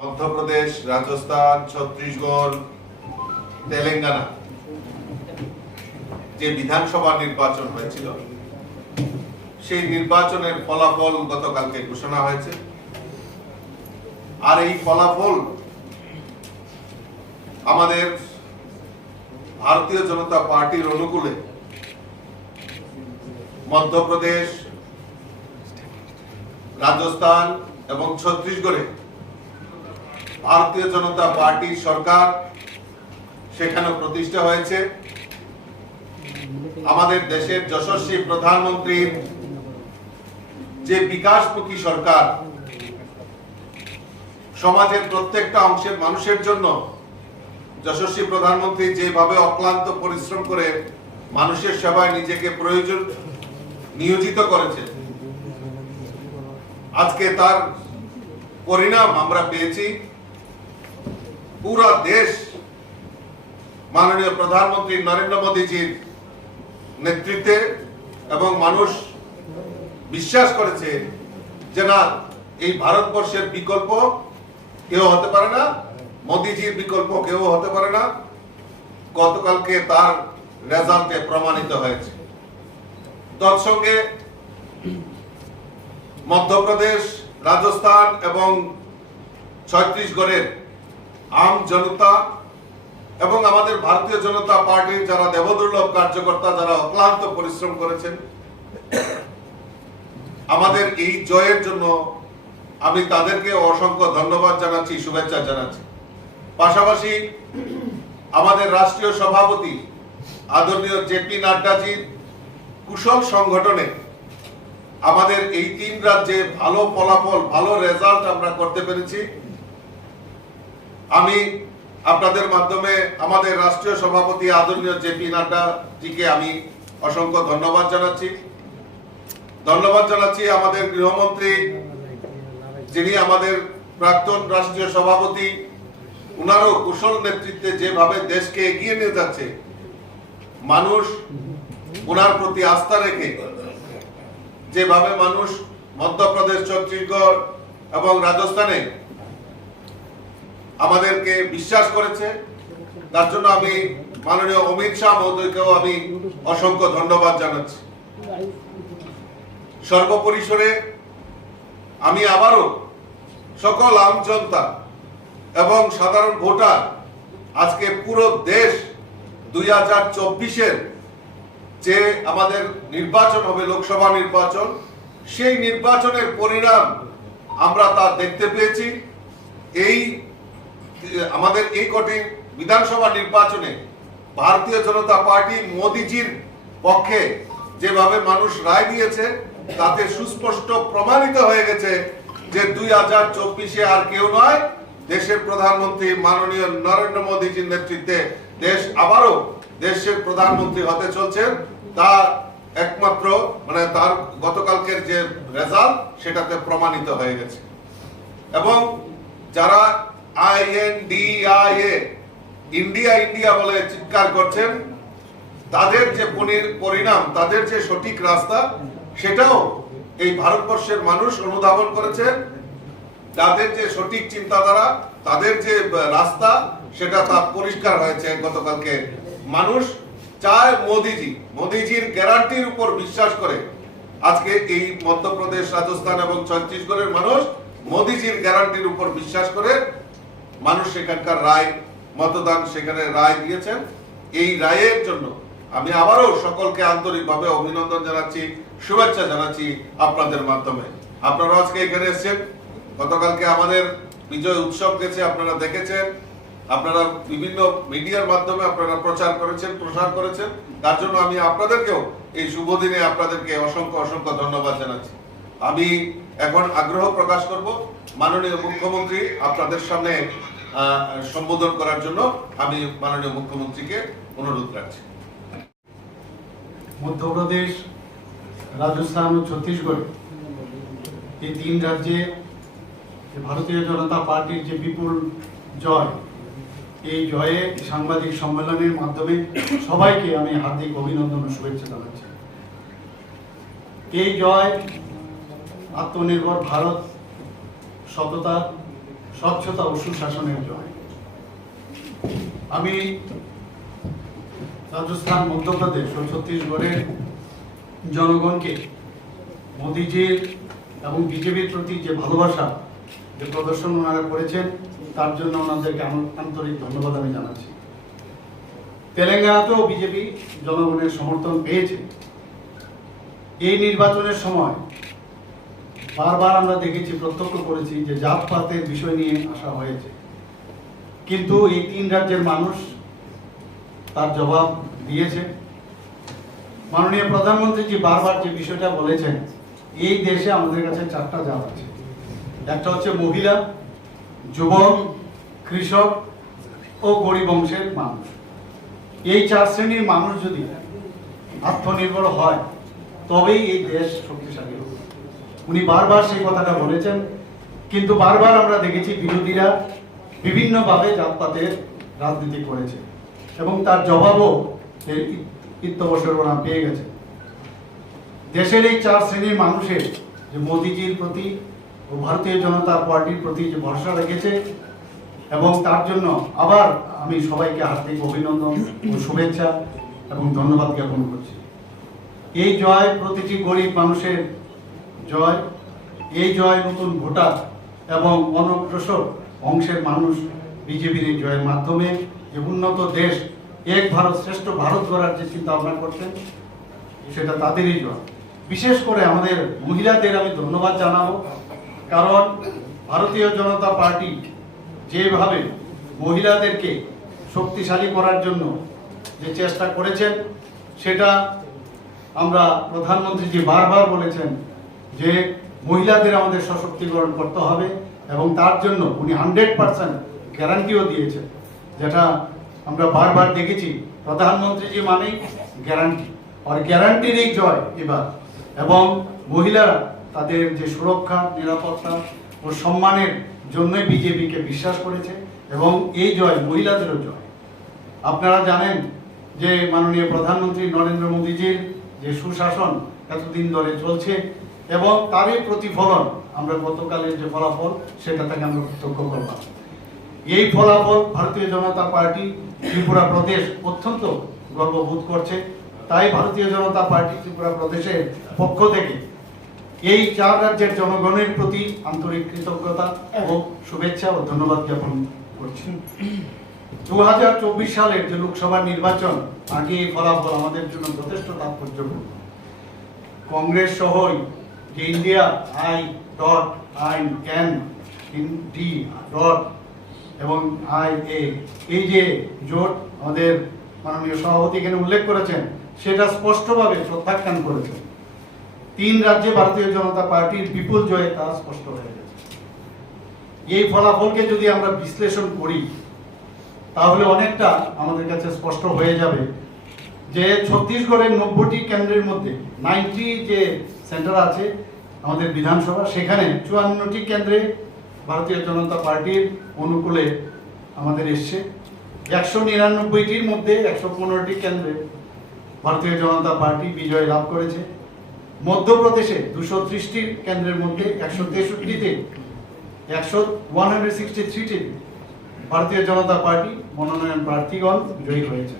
মধ্যপ্রদেশ, রাজস্থান, ছত্তিশগড়, তেলেঙ্গানা যে বিধানসভা নির্বাচন হয়েছিল সেই নির্বাচনের ফলাফল গতকালকে ঘোষণা হয়েছে। আর এই ফলাফল আমাদের ভারতীয় জনতা পার্টির অনুকূলে মধ্যপ্রদেশ, রাজস্থান এবং ছত্তিশগড়ে ভারতীয় জনতা পার্টির সরকার সেখানে প্রতিষ্ঠা হয়েছে। আমাদের দেশের যশস্বী প্রধানমন্ত্রীর যে বিকাশমুখী সরকার, সমাজের প্রত্যেকটা অংশের মানুষের জন্য যশস্বী প্রধানমন্ত্রী যেভাবে অক্লান্ত পরিশ্রম করে মানুষের সেবায় নিজেকে প্রয়োজন নিয়োজিত করেছে, আজকে তার পরিণাম আমরা পেয়েছি। পুরা দেশ মাননীয় প্রধানমন্ত্রী নরেন্দ্র মোদীজির নেতৃত্বে এবং মানুষ বিশ্বাস করেছে যে না, এই ভারতবর্ষের বিকল্প কেউ হতে পারে না, মোদীজির বিকল্প কেউ হতে পারে না। গতকালকে তার রেজাল্টে প্রমাণিত হয়েছে। তৎসঙ্গে মধ্যপ্রদেশ, রাজস্থান এবং ছত্তিশগড়ের আম জনতা এবং আমাদের ভারতীয় জনতা পার্টির যারা দেবদুর্লভ কার্যকর্তা, যারা অক্লান্ত পরিশ্রম করেছেন, আমাদের এই জয়ের জন্য আমি তাদেরকে অসংখ্য ধন্যবাদ জানাচ্ছি, শুভেচ্ছা জানাচ্ছি। পাশাপাশি আমাদের রাষ্ট্রীয় সভাপতি আদরণীয় জেপি নাড্ডাজির কুশল সংগঠনে আমাদের এই 3 রাজ্যে ভালো ফলাফল, ভালো রেজাল্ট আমরা করতে পেরেছি। আমি আপনাদের মাধ্যমে আমাদের রাষ্ট্রীয় সভাপতি আদরণীয় জেপি নাড্ডাজিকে আমি অসংখ্য ধন্যবাদ জানাচ্ছি। ধন্যবাদ জানাচ্ছি আমাদের গৃহমন্ত্রী, যিনি আমাদের প্রাক্তন রাষ্ট্রীয় সভাপতি, উনারও কুশল নেতৃত্বে যেভাবে দেশকে এগিয়ে নিয়ে যাচ্ছে, মানুষ উনার প্রতি আস্থা রেখে যেভাবে মানুষ মধ্যপ্রদেশ, ছত্তিশগড় এবং রাজস্থানে আমাদেরকে বিশ্বাস করেছে, তার জন্য আমি মাননীয় অমিত শাহ মহোদয়কেও আমি অসংখ্য ধন্যবাদ জানাচ্ছি। সর্বপরিসরে আমি আবারও সকল আম জনতা এবং সাধারণ ভোটার, আজকে পুরো দেশ 2024-এর যে আমাদের নির্বাচন হবে, লোকসভা নির্বাচন, সেই নির্বাচনের পরিণাম আমরা তা দেখতে পেয়েছি। এই আমাদের এই কটি বিধানসভা নির্বাচনে ভারতীয় জনতা পার্টি মোদীজির পক্ষে যেভাবে মানুষ রায় দিয়েছে, তাতে সুস্পষ্ট প্রমাণিত হয়ে গেছে যে 2024-এ আর কেউ নয়, দেশের প্রধানমন্ত্রী মাননীয় নরেন্দ্র মোদীজির নেতৃত্বে দেশ আবারও দেশের প্রধানমন্ত্রী হতে চলছেন। তা একমাত্র তার গতকালকের যে রেজাল্ট, সেটাতে প্রমাণিত হয়ে গেছে। এবং যারা INDIA ইন্ডিয়া ইন্ডিয়া বলে চিৎকার করছেন, তাদের যে পরিণাম, তাদের যে সঠিক রাস্তা, সেটাও এই ভারতবর্ষের মানুষ অনুধাবন করেছে। তাদের যে সঠিক চিন্তাধারা, তাদের যে রাস্তা, সেটা তা পরিষ্কার হয়েছে গতকালকে। মানুষ চায় মোদীজির গ্যারান্টির উপর বিশ্বাস করে আজকে এই মধ্যপ্রদেশ, রাজস্থান এবং ছত্তিশগড়ের মানুষ মোদীজির গ্যারান্টির উপর বিশ্বাস করে মানুষ সেখানকার রায়, মতদান সেখানে রায় দিয়েছেন। এই রায়ের জন্য আমি আবারও সকলকে আন্তরিকভাবে অভিনন্দন জানাচ্ছি, শুভেচ্ছা জানাচ্ছি আপনাদের মাধ্যমে। আপনারা আজকে এখানে এসেছেন, গতকালকে আমাদের বিজয় উৎসব গেছে, আপনারা দেখেছেন, আপনারা বিভিন্ন মিডিয়ার মাধ্যমে আপনারা প্রচার করেছেন, প্রসার করেছেন। তার জন্য আমি আপনাদেরকেও এই শুভ দিনে আপনাদেরকে অসংখ্য অসংখ্য ধন্যবাদ জানাচ্ছি। আমি এখন আগ্রহ প্রকাশ করব মাননীয় মুখ্যমন্ত্রী আপনাদের সামনে সম্বোধন করার জন্য। আমি মাননীয় মুখ্যমন্ত্রীকে অনুরোধ রাখছি। মধ্যপ্রদেশ, রাজস্থান ও ছত্তিশগড় এই 3 রাজ্যে ভারতীয় জনতা পার্টির যে বিপুল জয়, এই জয়ে সাংবাদিক সম্মেলনের মাধ্যমে সবাইকে আমি হার্দিক অভিনন্দন ও শুভেচ্ছা জানাচ্ছি। এই জয় আত্মনির্ভর ভারত, সততা, স্বচ্ছতা ও সুশাসনের জয়। আমি রাজস্থান, মধ্যপ্রদেশ ও ছত্তিশগড়ের জনগণকে মোদিজির এবং বিজেপির প্রতি যে ভালোবাসা, যে প্রদর্শন ওনারা করেছেন, তার জন্য ওনাদেরকে আন্তরিক ধন্যবাদ আমি জানাচ্ছি। তেলেঙ্গানাতেও বিজেপি জনগণের সমর্থন পেয়েছে। এই নির্বাচনের সময় বারবার আমরা দেখেছি, প্রত্যক্ষ করেছি যে জাতপাতের বিষয় নিয়ে আসা হয়েছে, কিন্তু এই 3 রাজ্যের মানুষ তার জবাব দিয়েছে। মাননীয় প্রধানমন্ত্রীজি বারবার যে বিষয়টা বলেছেন, এই দেশে আমাদের কাছে 4টা জাত আছে। একটা হচ্ছে মহিলা, যুবক, কৃষক ও গরিব অংশের মানুষ। এই 4 শ্রেণীর মানুষ যদি আত্মনির্ভর হয়, তবেই এই দেশ শক্তিশালী হবে। উনি বারবার সেই কথাটা বলেছেন, কিন্তু বারবার আমরা দেখেছি বিরোধীরা বিভিন্নভাবে জাতপাতের রাজনীতি করেছে এবং তার জবাবও ইত্যবসর ওরা পেয়ে গেছে। দেশের এই 4 শ্রেণীর মানুষের যে মোদিজির প্রতি ও ভারতীয় জনতা পার্টির প্রতি যে ভরসা রেখেছে, এবং তার জন্য আবার আমি সবাইকে হার্দিক অভিনন্দন ও শুভেচ্ছা এবং ধন্যবাদ জ্ঞাপন করছি। এই জয় প্রতিটি গরিব মানুষের জয়, এই জয় নতুন ভোটার এবং অনগ্রসর অংশের মানুষ বিজেপির এই জয়ের মাধ্যমে যে উন্নত দেশ, এক ভারত শ্রেষ্ঠ ভারত গড়ার যে চিন্তা ভাবনা করছেন, সেটা তাদেরই জয়। বিশেষ করে আমাদের মহিলাদের আমি ধন্যবাদ জানাবো, কারণ ভারতীয় জনতা পার্টি যেভাবে মহিলাদেরকে শক্তিশালী করার জন্য যে চেষ্টা করেছেন, সেটা আমরা প্রধানমন্ত্রীজি বারবার বলেছেন যে মহিলাদের আমাদের সশক্তিকরণ করতে হবে, এবং তার জন্য উনি 100% গ্যারান্টিও দিয়েছেন, যেটা আমরা বারবার দেখেছি। প্রধানমন্ত্রীজি মানেই গ্যারান্টি, আর গ্যারান্টির এই জয় এবার। এবং মহিলারা তাদের যে সুরক্ষা, নিরাপত্তা ও সম্মানের জন্যই বিজেপিকে বিশ্বাস করেছে, এবং এই জয় মহিলাদেরও জয়। আপনারা জানেন যে মাননীয় প্রধানমন্ত্রী নরেন্দ্র মোদীজির যে সুশাসন এতদিন ধরে চলছে, এবং তারই প্রতিফলন আমরা গতকালের যে ফলাফল, সেটা থেকে আমরা প্রত্যক্ষ করলাম। এই ফলাফল ভারতীয় জনতা পার্টি ত্রিপুরা প্রদেশ অত্যন্ত গর্ববোধ করছে। তাই ভারতীয় জনতা পার্টি ত্রিপুরা প্রদেশের পক্ষ থেকে এই 4 রাজ্যের জনগণের প্রতি আন্তরিক কৃতজ্ঞতা ও শুভেচ্ছা ও ধন্যবাদ জ্ঞাপন করছি। 2024 সালের যে লোকসভা নির্বাচন, আগে এই ফলাফল আমাদের জন্য যথেষ্ট তাৎপর্যপূর্ণ। কংগ্রেস সহ যে ইন্ডিয়া I.IN.D. এবং IA, এই যে জোট আমাদের মাননীয় সভাপতি এখানে উল্লেখ করেছেন, সেটা স্পষ্টভাবে প্রত্যাখ্যান করেছেন। 3 রাজ্যে ভারতীয় জনতা পার্টির বিপুল জয়ে তা স্পষ্ট হয়ে গেছে। এই ফলাফলকে যদি আমরা বিশ্লেষণ করি, তাহলে অনেকটা আমাদের কাছে স্পষ্ট হয়ে যাবে যে ছত্তিশগড়ের 90টি কেন্দ্রের মধ্যে 90 যে সেন্টার আছে আমাদের বিধানসভা, সেখানে 54টি কেন্দ্রে ভারতীয় জনতা পার্টির অনুকূলে আমাদের এসছে। 199টির মধ্যে 115টি কেন্দ্রে ভারতীয় জনতা পার্টি বিজয় লাভ করেছে। মধ্যপ্রদেশে 230টি কেন্দ্রের মধ্যে 163টিতে 163টি ভারতীয় জনতা পার্টি মনোনয়ন প্রার্থীগণ জয়ী হয়েছে।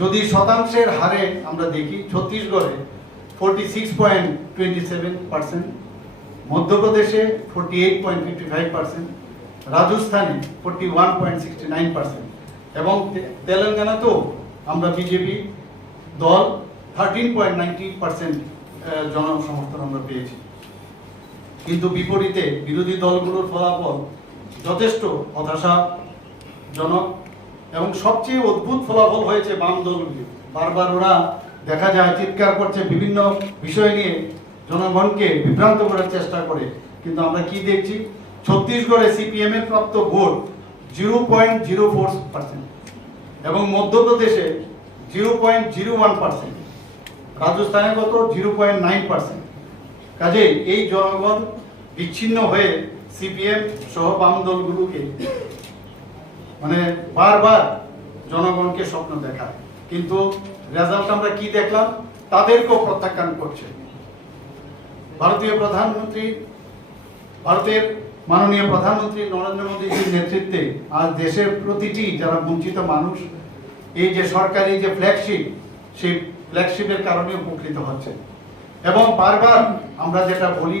যদি শতাংশের হারে আমরা দেখি, ছত্তিশগড়ে 46.27%, মধ্যপ্রদেশে 48.55%, রাজস্থানে 41.69%, এবং তেলেঙ্গানাতেও আমরা বিজেপি দল 13.90% জনসমর্থন আমরা পেয়েছি। কিন্তু বিপরীতে বিরোধী দলগুলোর ফলাফল যথেষ্ট হতাশাজনক, এবং সবচেয়ে অদ্ভুত ফলাফল হয়েছে বাম দলগুলি। বারবার ওরা দেখা যায় চিৎকার করছে বিভিন্ন বিষয় নিয়ে, জনগণকে বিভ্রান্ত করার চেষ্টা করে, কিন্তু আমরা কি দেখছি? ছত্তিশগড়ে সিপিএম এর প্রাপ্ত ভোট 0.04%, এবং মধ্যপ্রদেশে 0.01%, রাজস্থানে কত 0.9%। কাজে এই জনগণ বিচ্ছিন্ন হয়ে সিপিএম সহ বাম দলগুলোকে মানে বারবার জনগণকে স্বপ্ন দেখায়, কিন্তু রেজাল্ট আমরা কি দেখলাম? তাদেরকেও প্রত্যাখ্যান করছে। ভারতীয় প্রধানমন্ত্রী ভারতের মাননীয় প্রধানমন্ত্রী নরেন্দ্র মোদীজির নেতৃত্বে আজ দেশের প্রতিটি যারা বঞ্চিত মানুষ এই যে সরকারি যে ফ্ল্যাগশিপ, সেই ফ্ল্যাগশিপের কারণে উপকৃত হচ্ছে। এবং বারবার আমরা যেটা বলি,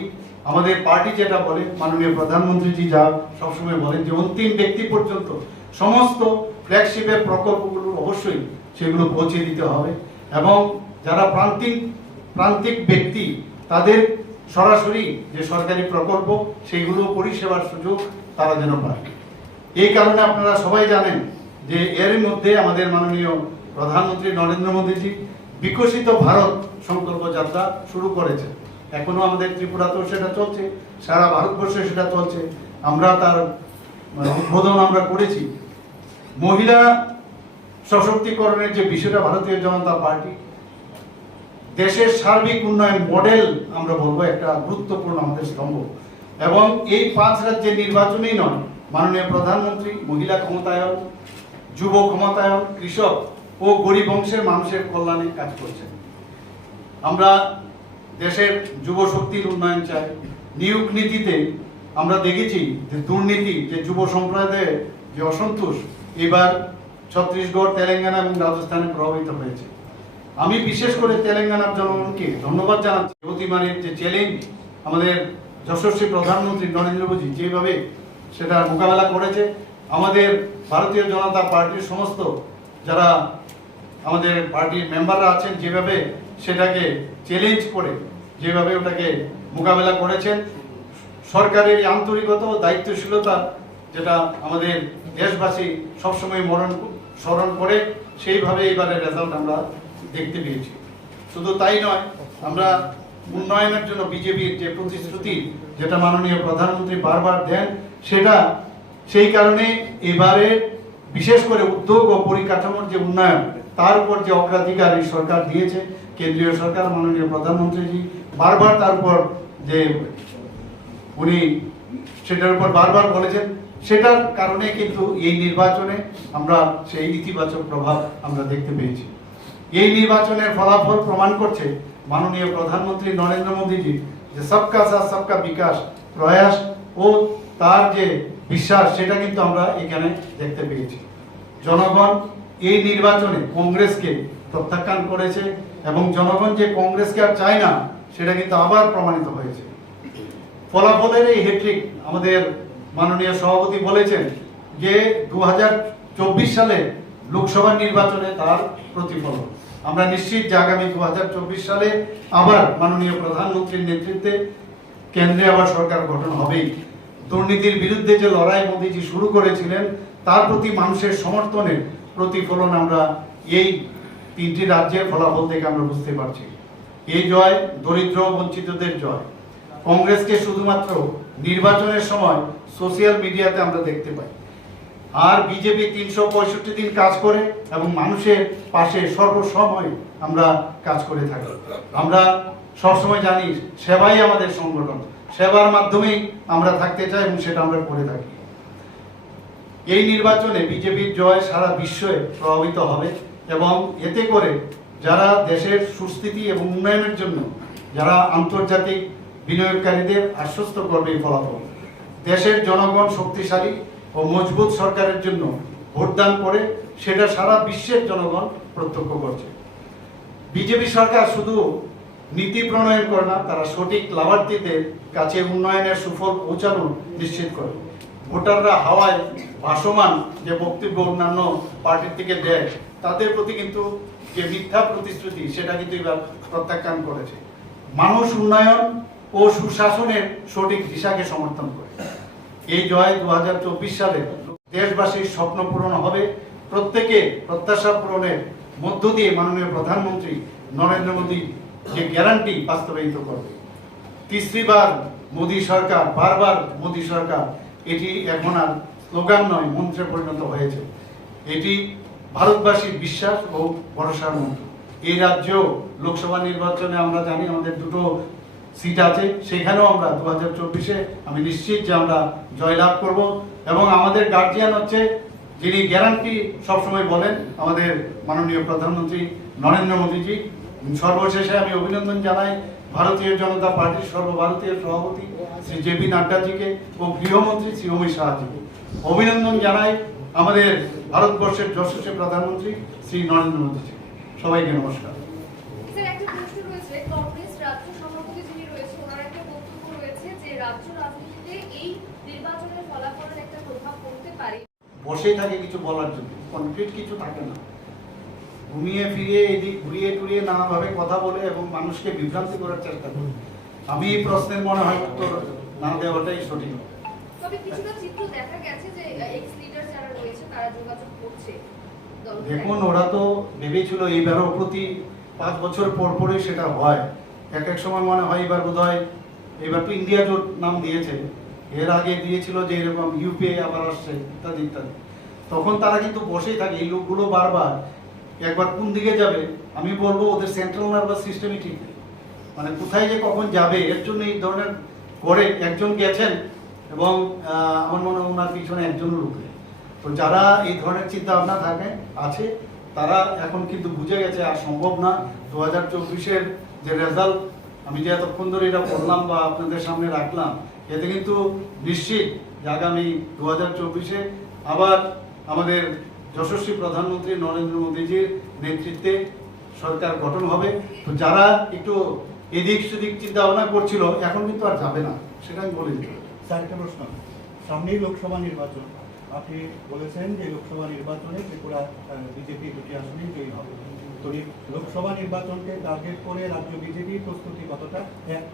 আমাদের পার্টি যেটা বলে, মাননীয় প্রধানমন্ত্রীজি যা সবসময় বলেন যে অন্তিম ব্যক্তি পর্যন্ত সমস্ত ফ্ল্যাগশিপের প্রকল্পগুলো অবশ্যই সেগুলো পৌঁছে দিতে হবে এবং যারা প্রান্তিক ব্যক্তি তাদের সরাসরি যে সরকারি প্রকল্প সেইগুলো পরিষেবার সুযোগ তারা যেন পায়। এই কারণে আপনারা সবাই জানেন যে এর মধ্যে আমাদের মাননীয় প্রধানমন্ত্রী নরেন্দ্র মোদীজি বিকশিত ভারত সংকল্প যাত্রা শুরু করেছে। এখনো আমাদের ত্রিপুরাতেও সেটা চলছে, সারা ভারতবর্ষে সেটা চলছে। আমরা তার উদ্বোধন আমরা করেছি। মহিলা সশক্তিকরণের যে বিষয়টা ভারতীয় জনতা পার্টি দেশের সার্বিক উন্নয়ন মডেল আমরা বলবো একটা গুরুত্বপূর্ণ আমাদের স্তম্ভ। এবং এই 5 রাজ্যের নির্বাচনেই নয়, মাননীয় প্রধানমন্ত্রী মহিলা ক্ষমতায়ন, যুব ক্ষমতায়ন, কৃষক ও গরিব অংশের মানুষের কল্যাণে কাজ করছেন। আমরা দেশের যুব শক্তির উন্নয়ন চাই। নিয়োগ নীতিতে আমরা দেখেছি যে দুর্নীতি, যে যুব সম্প্রদায়ের যে অসন্তোষ এবার ছত্তিশগড়, তেলেঙ্গানা এবং রাজস্থানে প্রভাবিত হয়েছে। আমি বিশেষ করে তেলেঙ্গানার জনগণকে ধন্যবাদ জানাচ্ছি। প্রতিমানের যে চ্যালেঞ্জ আমাদের যশস্বী প্রধানমন্ত্রী নরেন্দ্র মোদী যেভাবে সেটা মোকাবেলা করেছে, আমাদের ভারতীয় জনতা পার্টির সমস্ত যারা আমাদের পার্টির মেম্বাররা আছেন যেভাবে সেটাকে চ্যালেঞ্জ করে যেভাবে ওটাকে মোকাবেলা করেছেন, সরকারের আন্তরিকতা ও দায়িত্বশীলতা যেটা আমাদের দেশবাসী সবসময় স্মরণ করে, সেইভাবে এবারের রেজাল্ট আমরা দেখতে পেয়েছি। শুধু তাই নয়, আমরা উন্নয়নের জন্য বিজেপির যে প্রতিশ্রুতি যেটা মাননীয় প্রধানমন্ত্রী বারবার দেন, সেটা সেই কারণে এবারে বিশেষ করে উদ্যোগ ও পরিকাঠামোর যে উন্নয়ন তার উপর যে অগ্রাধিকার এই সরকার দিয়েছে, কেন্দ্রীয় সরকার মাননীয় প্রধানমন্ত্রীজি বারবার তার উপর যে উনি সেটার উপর বারবার বলেছেন, সেটার কারণে কিন্তু এই নির্বাচনে আমরা সেই ইতিবাচক প্রভাব আমরা দেখতে পেয়েছি। এই নির্বাচনের ফলাফল প্রমাণ করছে মাননীয় প্রধানমন্ত্রী নরেন্দ্র মোদীজি যে সবকা সাথ সবকা বিকাশ প্রয়াস ও তার যে বিশ্বাস সেটা কিন্তু আমরা এখানে দেখতে পেয়েছি। জনগণ এই নির্বাচনে কংগ্রেসকে প্রত্যাখ্যান করেছে এবং জনগণ যে কংগ্রেসকে আর চায় না সেটা কিন্তু আবার প্রমাণিত হয়েছে। ফলাফলের এই হ্যাট্রিক আমাদের মাননীয় সভাপতি বলেছেন যে 2024 সালে লোকসভা নির্বাচনে তার প্রতিফলন। আমরা নিশ্চিত যে আগামী 2024 সালে আবার মাননীয় প্রধানমন্ত্রীর নেতৃত্বে কেন্দ্রে আবার সরকার গঠন হবেই। দুর্নীতির বিরুদ্ধে যে লড়াই মোদীজি শুরু করেছিলেন তার প্রতি মানুষের সমর্থনের প্রতিফলন আমরা এই 3টি রাজ্যের ফলাফল থেকে আমরা বুঝতে পারছি। এই জয় দরিদ্র বঞ্চিতদের জয়। কংগ্রেসকে শুধুমাত্র নির্বাচনের সময় সোশ্যাল মিডিয়াতে আমরা দেখতে পাই, আর বিজেপি 365 দিন কাজ করে এবং মানুষের পাশে সর্বসময় আমরা কাজ করে থাকি। আমরা সবসময় জানি সেবাই আমাদের সংগঠন, সেবার মাধ্যমেই আমরা থাকতে চাই এবং সেটা আমরা করে থাকি। এই নির্বাচনে বিজেপির জয় সারা বিশ্বে প্রভাবিত হবে এবং এতে করে যারা দেশের সুস্থিতি এবং উন্নয়নের জন্য যারা আন্তর্জাতিক বিনিয়োগকারীদের আশ্বস্ত করবে এই ফলাফল। দেশের জনগণ শক্তিশালী ও মজবুত সরকারের জন্য ভোটদান করে সেটা সারা বিশ্বের জনগণ প্রত্যক্ষ করছে। বিজেপি সরকার শুধু নীতি প্রণয়ন করে না, তারা সঠিক লাভার্থীদের কাছে উন্নয়নের সুফল পৌঁছানো নিশ্চিত করে। ভোটাররা হাওয়ায় ভাসমান যে বক্তব্য অন্যান্য পার্টির থেকে দেয় তাদের প্রতি কিন্তু যে মিথ্যা প্রতিশ্রুতি সেটা কিন্তু এবার প্রত্যাখ্যান করেছে। মানুষ উন্নয়ন ও সুশাসনের সঠিক দিশাকে সমর্থন করে। এই জয় 2024 সালে দেশবাসীর স্বপ্ন পূরণ হবে। প্রত্যেকের প্রত্যাশা পূরণের মধ্য দিয়ে মাননীয় প্রধানমন্ত্রী নরেন্দ্র মোদী যে গ্যারান্টি বাস্তবায়িত করবে। তিসরিবার মোদী সরকার, বারবার মোদী সরকার, এটি এখন আর স্লোগান নয়, মন্ত্রে পরিণত হয়েছে। এটি ভারতবাসীর বিশ্বাস ও ভরসার মন্ত্র। এই রাজ্যেও লোকসভা নির্বাচনে আমরা জানি আমাদের 2টো সিট আছে, সেখানেও আমরা 2024-এ আমি নিশ্চিত যে আমরা জয়লাভ করব। এবং আমাদের গার্জিয়ান হচ্ছে যিনি গ্যারান্টি সবসময় বলেন আমাদের মাননীয় প্রধানমন্ত্রী নরেন্দ্র মোদীজি। সর্বশেষে আমি অভিনন্দন জানাই ভারতীয় জনতা পার্টির সর্বভারতীয় সভাপতি শ্রী জেপি নাড্ডাজিকে ও গৃহমন্ত্রী শ্রী অমিত শাহজিকে অভিনন্দন জানাই আমাদের ভারতবর্ষের যশস্বী প্রধানমন্ত্রী শ্রী নরেন্দ্র মোদীজি। সবাইকে নমস্কার। স্যার, একটা প্রশ্ন রয়েছে, কংগ্রেস রাজ্য সভাপতি যিনি রয়েছে ওনার একটা বক্তব্য রয়েছে যে রাজ্য রাজনীতিতে এই নির্বাচনের ফলাফলের একটা প্রভাব পড়তে পারে। বসেই থাকে কিছু বলার জন্য, কনক্রিট কিছু থাকে না, ঘুমিয়ে ফিরিয়ে এদিক ঘুরিয়ে টুরিয়ে নানাভাবে কথা বলে এবং মানুষকে বিভ্রান্তি করার চেষ্টা করে। আমি এই প্রশ্নের মনে হয় উত্তর না দেওয়াটাই সঠিক। তবে কিছুটা চিত্র দেখা গেছে যে এক্স লিডার যারা রয়েছে তারা যোগাযোগ করছে। দেখুন, ওরা তো ভেবেছিল এইবারও প্রতি 5 বছর পর পরই সেটা হয়। এক এক সময় মনে হয় এবার বোধহয়, এবার তো ইন্ডিয়া জোট নাম দিয়েছে, এর আগে দিয়েছিল যে এরকম ইউপিএ আবার আসছে ইত্যাদি ইত্যাদি। তখন তারা কিন্তু বসেই থাকে, এই লোকগুলো বারবার একবার কোন দিকে যাবে। আমি বলবো ওদের সেন্ট্রাল নার্ভাস সিস্টেমই ঠিক নেই, মানে কোথায় যে কখন যাবে এর জন্য এই ধরনের করে একজন গেছেন এবং আমার মনে হয় ওনার পিছনে একজনও লোক নেই। তো যারা এই ধরনের চিন্তা ভাবনা থাকে আছে তারা এখন কিন্তু বুঝে গেছে আর সম্ভব না। 2024-এর যে রেজাল্ট আমি যে এতক্ষণ ধরে এটা বললাম বা আপনাদের সামনে রাখলাম, এতে কিন্তু নিশ্চিত যে আগামী 2024-এ আবার আমাদের যশস্বী প্রধানমন্ত্রী নরেন্দ্র মোদীজির নেতৃত্বে সরকার গঠন হবে। তো যারা একটু এদিক সেদিক চিন্তা ভাবনা করছিল এখন কিন্তু আর যাবে না, সেটা আমি বলে দিতে পারি। স্যার, একটা প্রশ্ন, সামনেই লোকসভা নির্বাচন, আপনি বলেছেন যে লোকসভা নির্বাচনে ত্রিপুরা বিজেপি দুটি আসনেই জয়ী হবে। তো লোকসভা নির্বাচনকে টার্গেট করে রাজ্য বিজেপির প্রস্তুতি কতটা? 1।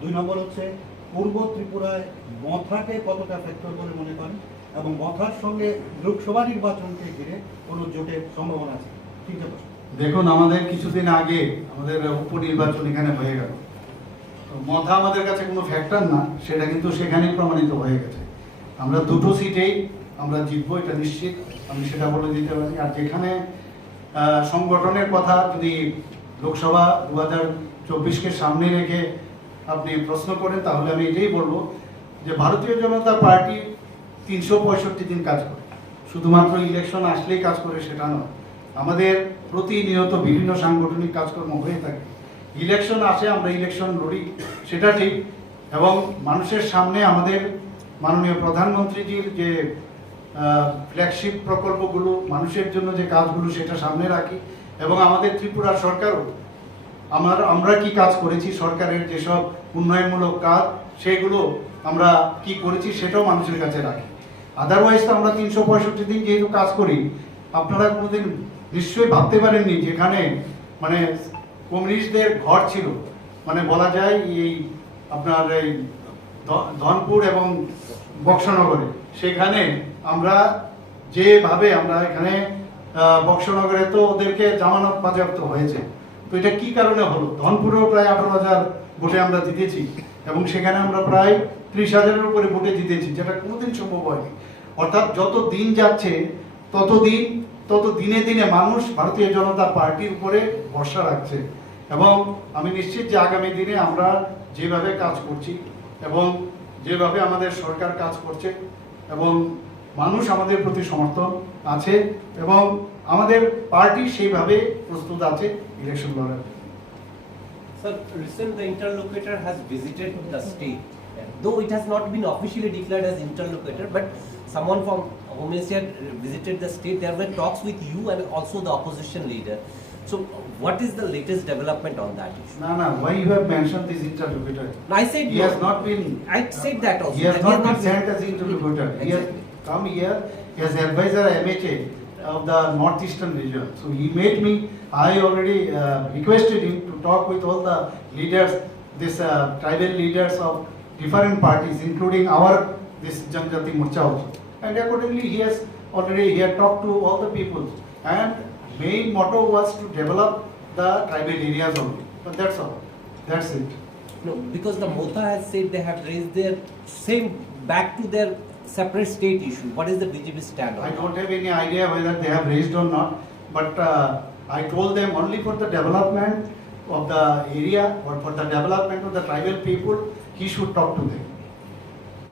2 নম্বর হচ্ছে পূর্ব ত্রিপুরায় মথাকে কতটা ফ্যাক্টর বলে মনে করেন এবং মথার সঙ্গে লোকসভা নির্বাচনকে ঘিরে কোনো জোটের সম্ভাবনা আছে? 3টে প্রশ্ন। দেখুন, আমাদের কিছুদিন আগে আমাদের উপনির্বাচন এখানে হয়ে গেল, তো মথা আমাদের কাছে কোনো ফ্যাক্টর না, সেটা কিন্তু সেখানেই প্রমাণিত হয়ে গেছে। আমরা 2টো সিটেই আমরা জিতবো, এটা নিশ্চিত, আমি সেটা বলে দিতে পারি। আর যেখানে সংগঠনের কথা যদি লোকসভা 2024-কে সামনে রেখে আপনি প্রশ্ন করেন, তাহলে আমি এটাই বলবো যে ভারতীয় জনতা পার্টি 365 দিন কাজ করে, শুধুমাত্র ইলেকশন আসলেই কাজ করে সেটা নয়। আমাদের প্রতিনিয়ত বিভিন্ন সাংগঠনিক কাজকর্ম হয়ে থাকে। ইলেকশন আসে, আমরা ইলেকশন লড়ি, সেটা ঠিক, এবং মানুষের সামনে আমাদের মাননীয় প্রধানমন্ত্রীজির যে ফ্ল্যাগশিপ প্রকল্পগুলো, মানুষের জন্য যে কাজগুলো, সেটা সামনে রাখি। এবং আমাদের ত্রিপুরা সরকারও আমরা কি কাজ করেছি, সরকারের যেসব উন্নয়নমূলক কাজ সেগুলো আমরা কি করেছি সেটাও মানুষের কাছে রাখি। আদারওয়াইজ তো আমরা 365 দিন যেহেতু কাজ করি, আপনারা কোনোদিন নিশ্চয়ই ভাবতে পারেননি যেখানে মানে কমিউনিস্টদের ঘর ছিল, মানে বলা যায় এই আপনার এই ধনপুর এবং বক্সনগরে, সেখানে আমরা যেভাবে আমরা এখানে বক্সনগরে তো ওদেরকে জামানত বাজেয়াপ্ত হয়েছে। তো এটা কি কারণে হলো? ধনপুরেও প্রায় 18,000 ভোটে আমরা জিতেছি এবং সেখানে আমরা প্রায় 30,000-এর উপরে ভোটে জিতেছি, যেটা কোনোদিন সম্ভব হয়নি। অর্থাৎ যত দিন যাচ্ছে তত দিনে দিনে মানুষ ভারতীয় জনতা পার্টির উপরে ভরসা রাখছে। এবং আমি নিশ্চিত যে আগামী দিনে আমরা যেভাবে কাজ করছি এবং যেভাবে আমাদের সরকার কাজ করছে এবং মানুষ আমাদের প্রতি সমর্থন আছে এবং আমাদের পার্টি সেইভাবে প্রস্তুত আছে ইলেকশন লড়ার। Sir, recent the interlocutor has visited the state. Though it has not been officially declared as interlocutor, but someone from Home Ministry visited the state. There were talks with you and also the opposition leader. So, what is the latest development on that issue? No, why you have mentioned this interlocutor? No, I said he has not been. I said that also. He has not been sent as interlocutor. He has come here as advisor MHA of the northeastern region. So he made me. I already requested him to talk with all the leaders, tribal leaders of different parties, including this Janjati Morcha also. And accordingly, he had talked to all the people. And main motto was to develop the tribal areas only. But that's all. That's it. No, because the Motha has said they have raised their same back to their separate state issue. What is the BJP stand on? I don't have any idea whether they have raised or not, but I told them only for the development of the area or for the development of the tribal people, he should talk to them.